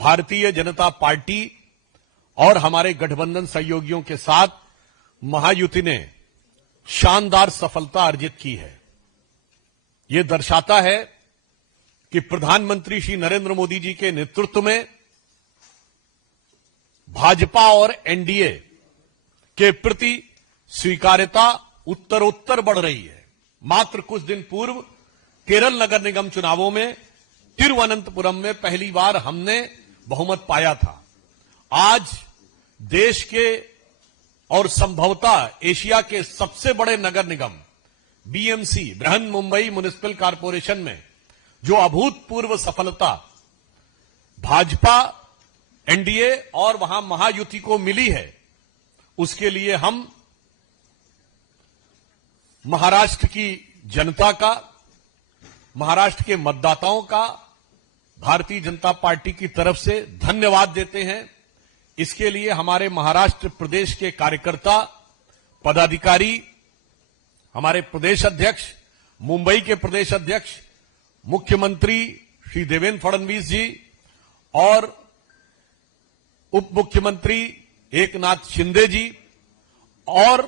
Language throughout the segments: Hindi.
भारतीय जनता पार्टी और हमारे गठबंधन सहयोगियों के साथ महायुति ने शानदार सफलता अर्जित की है। यह दर्शाता है कि प्रधानमंत्री श्री नरेंद्र मोदी जी के नेतृत्व में भाजपा और एनडीए के प्रति स्वीकार्यता उत्तरोत्तर बढ़ रही है। मात्र कुछ दिन पूर्व केरल नगर निगम चुनावों में तिरुवनंतपुरम में पहली बार हमने बहुमत पाया था। आज देश के और संभवतः एशिया के सबसे बड़े नगर निगम BMC Brihan Mumbai municipal corporation में जो अभूतपूर्व सफलता भाजपा, एनडीए और वहां महायुति को मिली है, उसके लिए हम महाराष्ट्र की जनता का, महाराष्ट्र के मतदाताओं का भारतीय जनता पार्टी की तरफ से धन्यवाद देते हैं। इसके लिए हमारे महाराष्ट्र प्रदेश के कार्यकर्ता, पदाधिकारी, हमारे प्रदेश अध्यक्ष, मुंबई के प्रदेश अध्यक्ष, मुख्यमंत्री श्री देवेंद्र फडणवीस जी और उप मुख्यमंत्री एकनाथ शिंदे जी और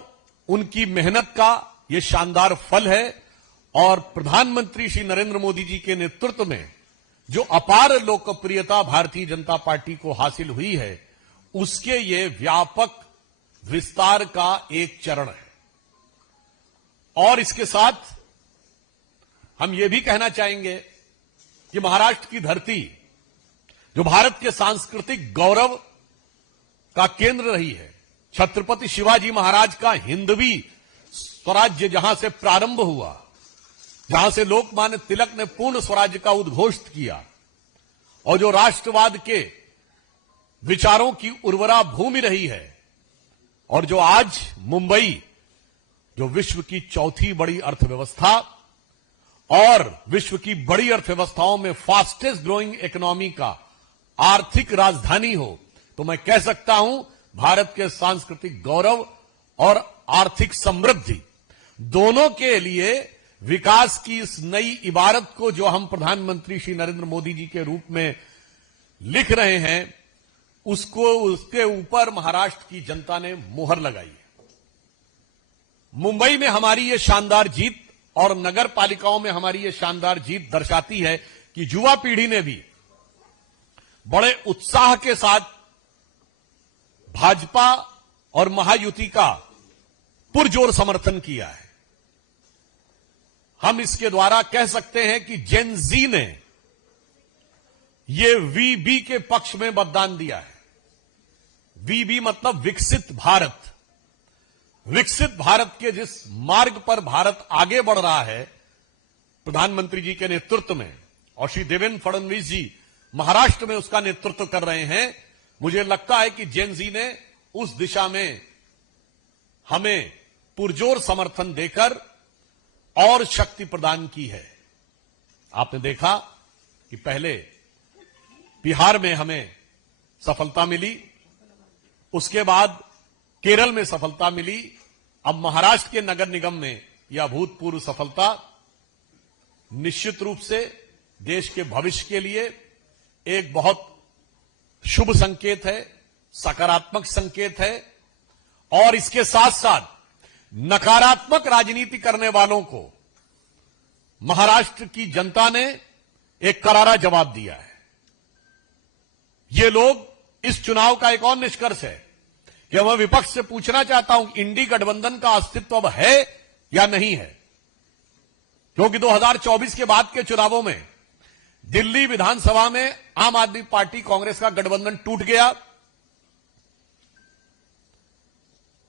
उनकी मेहनत का यह शानदार फल है। और प्रधानमंत्री श्री नरेंद्र मोदी जी के नेतृत्व में जो अपार लोकप्रियता भारतीय जनता पार्टी को हासिल हुई है, उसके ये व्यापक विस्तार का एक चरण है। और इसके साथ हम ये भी कहना चाहेंगे कि महाराष्ट्र की धरती जो भारत के सांस्कृतिक गौरव का केंद्र रही है, छत्रपति शिवाजी महाराज का हिंदवी स्वराज्य जहां से प्रारंभ हुआ, जहां से लोकमान्य तिलक ने पूर्ण स्वराज्य का उद्घोष किया और जो राष्ट्रवाद के विचारों की उर्वरा भूमि रही है, और जो आज मुंबई जो विश्व की चौथी बड़ी अर्थव्यवस्था और विश्व की बड़ी अर्थव्यवस्थाओं में फास्टेस्ट ग्रोइंग इकोनॉमी का आर्थिक राजधानी हो, तो मैं कह सकता हूं भारत के सांस्कृतिक गौरव और आर्थिक समृद्धि दोनों के लिए विकास की इस नई इबारत को जो हम प्रधानमंत्री श्री नरेंद्र मोदी जी के रूप में लिख रहे हैं, उसके ऊपर महाराष्ट्र की जनता ने मुहर लगाई है। मुंबई में हमारी ये शानदार जीत और नगर पालिकाओं में हमारी ये शानदार जीत दर्शाती है कि युवा पीढ़ी ने भी बड़े उत्साह के साथ भाजपा और महायुति का पुरजोर समर्थन किया है। हम इसके द्वारा कह सकते हैं कि जेन जी ने ये वीबी के पक्ष में मतदान दिया है। वीबी मतलब विकसित भारत। विकसित भारत के जिस मार्ग पर भारत आगे बढ़ रहा है प्रधानमंत्री जी के नेतृत्व में, और श्री देवेंद्र फडणवीस जी महाराष्ट्र में उसका नेतृत्व कर रहे हैं, मुझे लगता है कि जेन जी ने उस दिशा में हमें पुरजोर समर्थन देकर और शक्ति प्रदान की है। आपने देखा कि पहले बिहार में हमें सफलता मिली, उसके बाद केरल में सफलता मिली, अब महाराष्ट्र के नगर निगम में यह अभूतपूर्व सफलता निश्चित रूप से देश के भविष्य के लिए एक बहुत शुभ संकेत है, सकारात्मक संकेत है। और इसके साथ साथ नकारात्मक राजनीति करने वालों को महाराष्ट्र की जनता ने एक करारा जवाब दिया है। ये लोग, इस चुनाव का एक और निष्कर्ष है कि मैं विपक्ष से पूछना चाहता हूं, इंडी गठबंधन का अस्तित्व अब है या नहीं है? क्योंकि 2024 के बाद के चुनावों में दिल्ली विधानसभा में आम आदमी पार्टी कांग्रेस का गठबंधन टूट गया,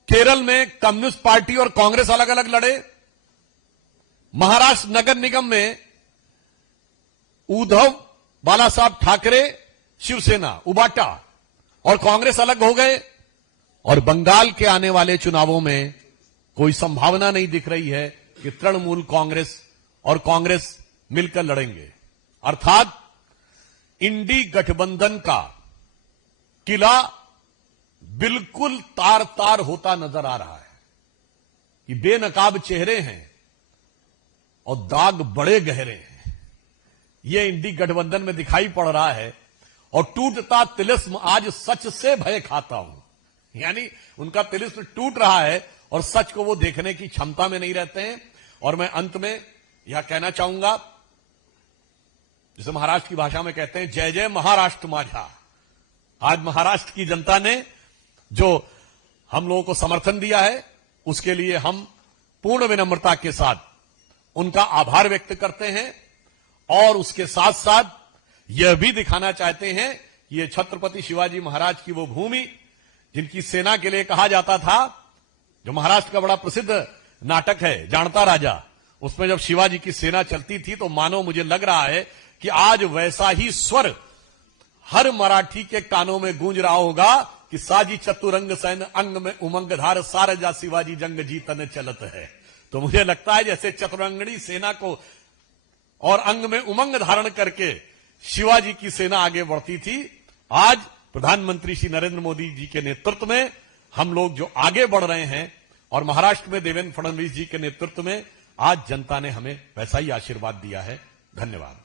केरल में कम्युनिस्ट पार्टी और कांग्रेस अलग अलग लड़े, महाराष्ट्र नगर निगम में उद्धव बाला साहब ठाकरे, शिवसेना, उबाटा और कांग्रेस अलग हो गए, और बंगाल के आने वाले चुनावों में कोई संभावना नहीं दिख रही है कि तृणमूल कांग्रेस और कांग्रेस मिलकर लड़ेंगे। अर्थात इंडी गठबंधन का किला बिल्कुल तार तार होता नजर आ रहा है। ये बेनकाब चेहरे हैं और दाग बड़े गहरे हैं, ये इंडी गठबंधन में दिखाई पड़ रहा है। और टूटता तिलिस्म आज सच से भय खाता हूं। यानी उनका तिलिस्म टूट रहा है और सच को वो देखने की क्षमता में नहीं रहते हैं। और मैं अंत में यह कहना चाहूंगा, जिसे महाराष्ट्र की भाषा में कहते हैं, जय जय महाराष्ट्र माझा। आज महाराष्ट्र की जनता ने जो हम लोगों को समर्थन दिया है, उसके लिए हम पूर्ण विनम्रता के साथ उनका आभार व्यक्त करते हैं और उसके साथ साथ यह भी दिखाना चाहते हैं कि ये छत्रपति शिवाजी महाराज की वो भूमि जिनकी सेना के लिए कहा जाता था, जो महाराष्ट्र का बड़ा प्रसिद्ध नाटक है जानता राजा, उसमें जब शिवाजी की सेना चलती थी तो मानो मुझे लग रहा है कि आज वैसा ही स्वर हर मराठी के कानों में गूंज रहा होगा कि साजी चतुरंग सैन्य अंग में उमंग धार सारजा शिवाजी जंग जीतन चलत है। तो मुझे लगता है जैसे चतुरंगणी सेना को और अंग में उमंग धारण करके शिवाजी की सेना आगे बढ़ती थी, आज प्रधानमंत्री श्री नरेंद्र मोदी जी के नेतृत्व में हम लोग जो आगे बढ़ रहे हैं और महाराष्ट्र में देवेंद्र फडणवीस जी के नेतृत्व में आज जनता ने हमें वैसा ही आशीर्वाद दिया है। धन्यवाद।